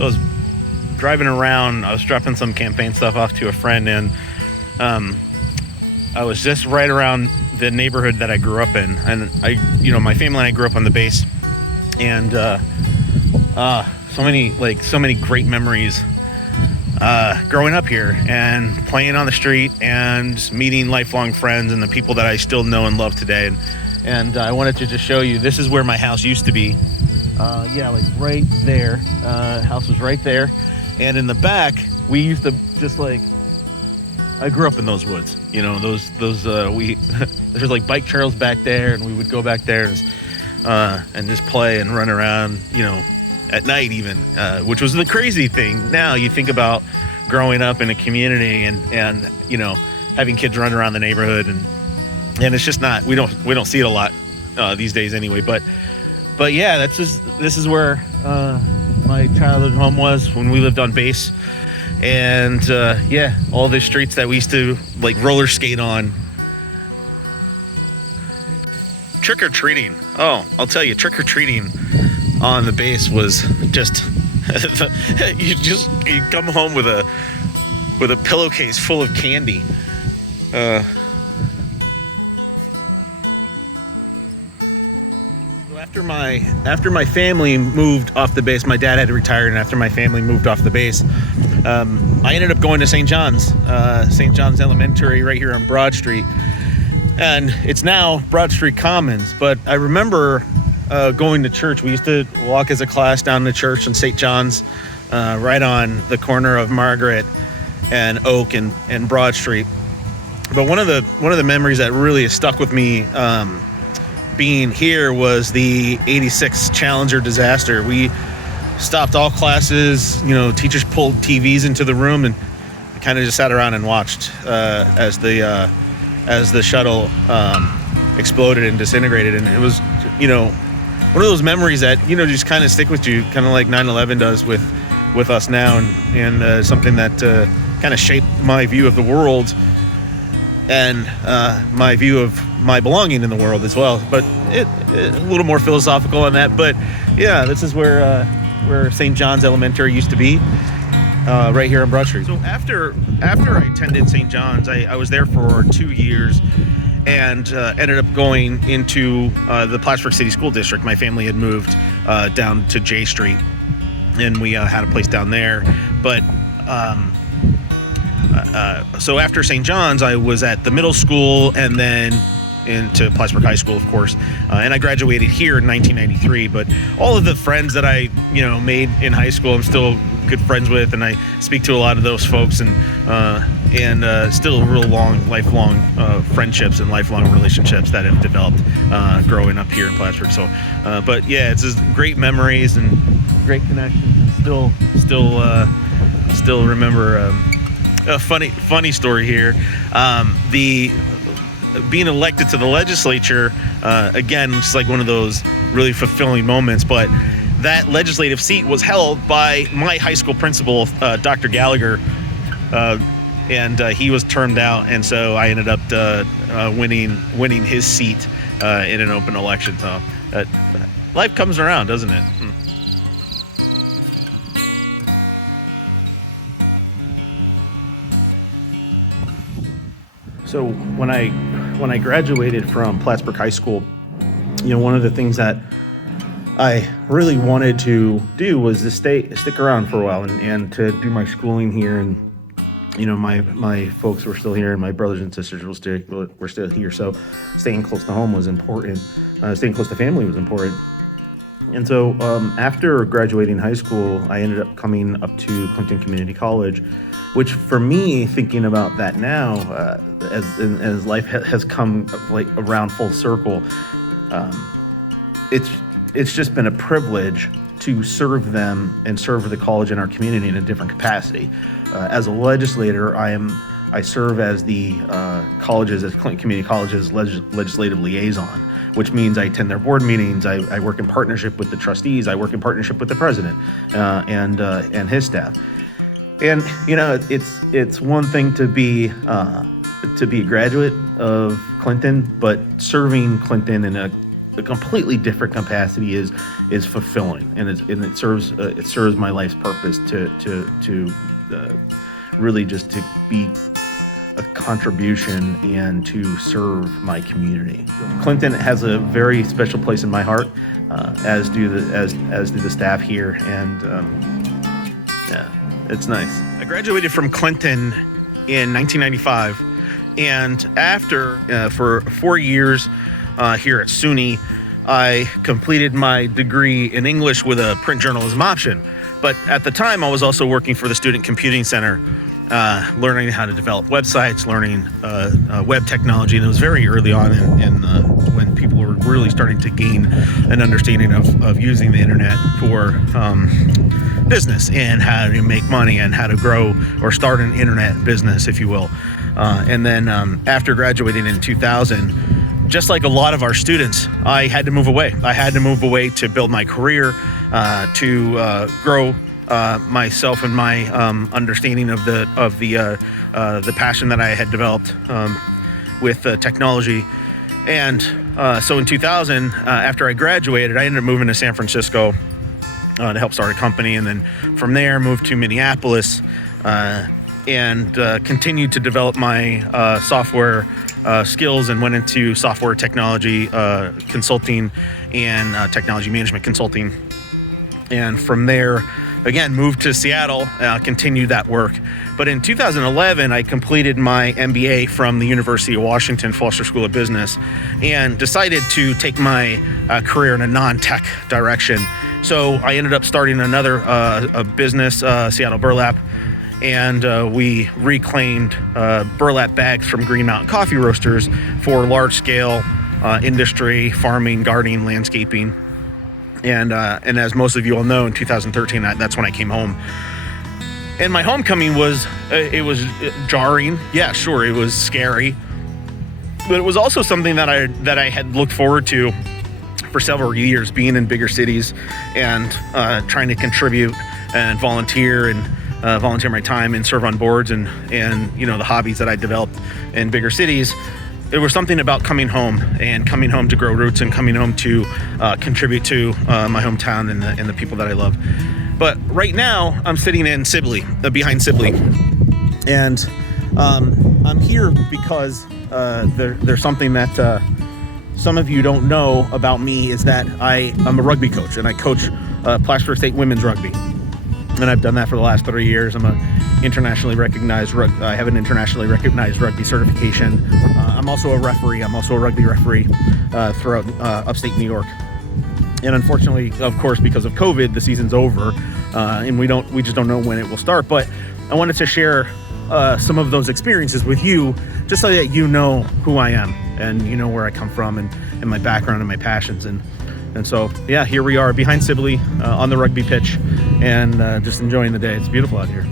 So I was driving around. I was dropping some campaign stuff off to a friend, and I was just right around the neighborhood that I grew up in. And my family and I grew up on the base, and so many great memories growing up here and playing on the street and meeting lifelong friends and the people that I still know and love today. And I wanted to just show you, this is where my house used to be. Right there. House was right there. And in the back, we used to just I grew up in those woods. There's like bike trails back there, and we would go back there and just play and run around, at night even, which was the crazy thing. Now you think about growing up in a community and having kids run around the neighborhood, and it's just not, we don't see it a lot these days anyway. But yeah, this is where my childhood home was when we lived on base. And all the streets that we used to roller skate on. Trick-or-treating. Oh, I'll tell you, trick-or-treating on the base was just you come home with a pillowcase full of candy. After my family moved off the base, my dad had retired, and after my family moved off the base, I ended up going to St. John's Elementary right here on Broad Street, and it's now Broad Street Commons. But I remember going to church. We used to walk as a class down to church in St. John's, right on the corner of Margaret and Oak and Broad Street. But one of the memories that really has stuck with me being here was the '86 Challenger disaster. We stopped all classes. Teachers pulled TVs into the room, and kind of just sat around and watched as the shuttle exploded and disintegrated. And it was, one of those memories that just kind of stick with you, kind of like 9/11 does with us now, and something that kind of shaped my view of the world and my view of my belonging in the world as well. But it a little more philosophical on that. But yeah, this is where St. John's Elementary used to be, right here on Broad Street. So after I attended St. John's, I was there for 2 years, and ended up going into the Plattsburgh City School District. My family had moved down to J Street, and we had a place down there. But so after St. John's, I was at the middle school, and then into Plattsburgh High School, of course, and I graduated here in 1993. But all of the friends that I made in high school, I'm still good friends with, and I speak to a lot of those folks, and still real lifelong friendships and lifelong relationships that have developed growing up here in Plattsburgh. So, but yeah, it's just great memories and great connections, and still remember a funny story here. Being elected to the legislature, again, it's like one of those really fulfilling moments, but that legislative seat was held by my high school principal, Dr. Gallagher, and he was termed out, and so I ended up winning his seat in an open election. So life comes around, doesn't it? So when I graduated from Plattsburgh High School, one of the things that I really wanted to do was to stick around for a while and to do my schooling here. And my folks were still here, and my brothers and sisters were still here. So staying close to home was important. Staying close to family was important. And so after graduating high school, I ended up coming up to Clinton Community College, which for me, thinking about that now, as life has come around full circle, it's just been a privilege to serve them and serve the college and our community in a different capacity. As a legislator, I serve as the Clinton Community College's legislative liaison, which means I attend their board meetings. I work in partnership with the trustees. I work in partnership with the president and his staff. And it's one thing to be a graduate of Clinton, but serving Clinton in a a completely different capacity is fulfilling, and it serves my life's purpose to really just to be a contribution and to serve my community. Clinton has a very special place in my heart, as do the staff here, and yeah, it's nice. I graduated from Clinton in 1995, and after for 4 years here at SUNY, I completed my degree in English with a print journalism option. But at the time, I was also working for the Student Computing Center, learning how to develop websites, learning web technology. And it was very early on in when people were really starting to gain an understanding of using the internet for business and how to make money and how to grow or start an internet business, if you will. And then after graduating in 2000, just like a lot of our students, I had to move away. I had to move away to build my career, to grow myself and my understanding of the passion that I had developed with technology. And so in 2000, after I graduated, I ended up moving to San Francisco to help start a company, and then from there moved to Minneapolis and continued to develop my software skills, and went into software technology consulting and technology management consulting. And from there, again, moved to Seattle, continued that work. But in 2011, I completed my MBA from the University of Washington Foster School of Business and decided to take my career in a non-tech direction. So I ended up starting another a business, Seattle Burlap, and we reclaimed burlap bags from Green Mountain Coffee Roasters for large-scale industry, farming, gardening, landscaping. And as most of you all know, in 2013, that's when I came home. And my homecoming was jarring. Yeah, sure, it was scary, but it was also something that I had looked forward to for several years, being in bigger cities and trying to contribute and volunteer my time and serve on boards and the hobbies that I developed in bigger cities. There was something about coming home to grow roots and coming home to contribute to my hometown and the people that I love. But right now I'm sitting in Sibley, behind Sibley, and I'm here because there's something that some of you don't know about me, is that I'm a rugby coach, and I coach Plaster State women's rugby. And I've done that for the last 3 years. I have an internationally recognized rugby certification. I'm also a referee. I'm also a rugby referee throughout upstate New York. And unfortunately, of course, because of COVID, the season's over, and we just don't know when it will start. But I wanted to share some of those experiences with you, just so that you know who I am and you know where I come from and my background and my passions. And so, yeah, here we are behind Sibley on the rugby pitch, and just enjoying the day. It's beautiful out here.